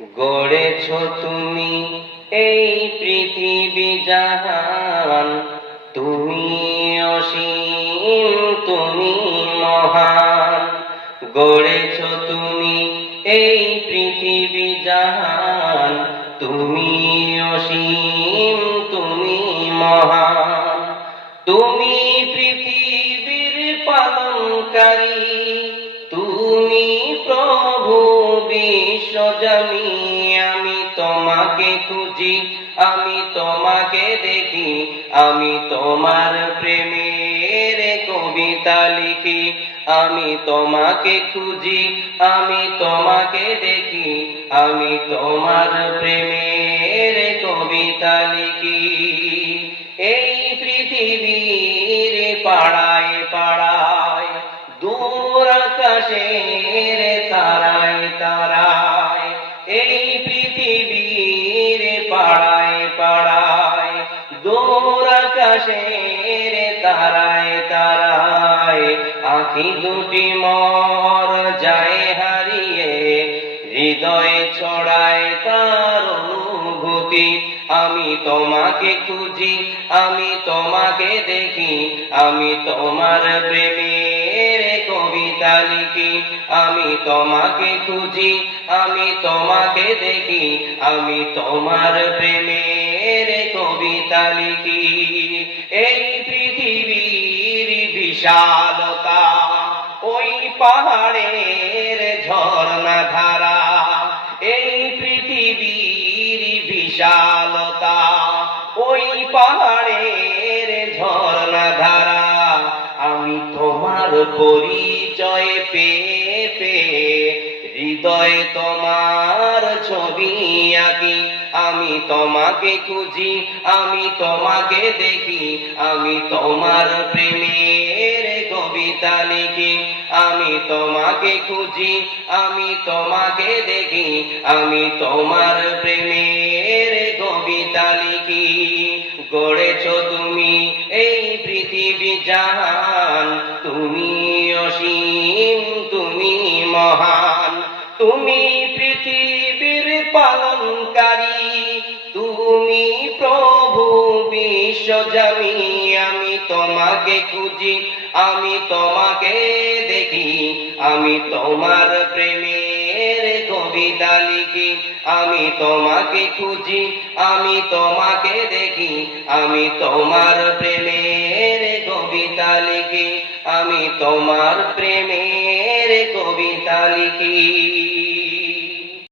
গড়েছ তুমি এই পৃথিবী জাহান, তুমি অসীম, তুমি মহান। গড়েছ তুমি এই পৃথিবী জাহান, তুমি অসীম, তুমি মহান। তুমি পৃথিবীর পালনকারী, তুমি প্রভু বিশ্বজনী। আমি তোমাকে খুঁজি, আমি তোমাকে দেখি, আমি তোমার প্রেমের কবিতা লিখি। আমি তোমাকে খুঁজি, আমি তোমাকে দেখি, আমি তোমার প্রেমের কবিতা লিখি। এই পৃথিবীর পাড়ায় পাড়ায়, দূর আকাশের তারায় তারায়, এই পৃথিবীর পাড়ায় পাড়ায়, দূর আকাশের তারায় তারায়, আঁখি দুটি মর যায় হারিয়ে, হৃদয়ে ছড়ায় তার অনুভূতি। আমি তোমাকে খুঁজি, আমি তোমাকে দেখি, আমি তোমার প্রেমের কবিতা লিখি। আমি তোমাকে খুঁজি, আমি তোমাকে দেখি, আমি তোমার প্রেমের কবিতা লিখি। এই পৃথিবীর বিশালতা, ওই পাহাড়ের ঝর্ণা ধারা। এই পৃথিবীর বিশালতা, ওই পাহাড়ের ঝর্ণা ধারা। আমি তোমার পরিচয় পেয়ে পেয়ে, হৃদয়ে তোমার ছবি আঁকি। আমি তোমাকে খুঁজি, আমি তোমাকে দেখি, আমি তোমার প্রেমের কবিতা লিখি। আমি তোমাকে খুঁজি, আমি তোমাকে দেখি, আমি তোমার প্রেমের কবিতা লিখি। গড়েছ তুমি এই পৃথিবী জাহান, তুমি অসীম, তুমি মহান। তুমি পৃথিবীর পালনকারী, তুমি প্রভু বিশ্বজনী। আমি তোমাকে খুঁজি, আমি তোমাকে দেখি, আমি তোমার প্রেমের কবিতা লিখি। আমি তোমাকে খুঁজি, আমি তোমাকে দেখি, আমি তোমার প্রেমের কবিতা লিখি। আমি তোমার প্রেমের কবিতা লিখি।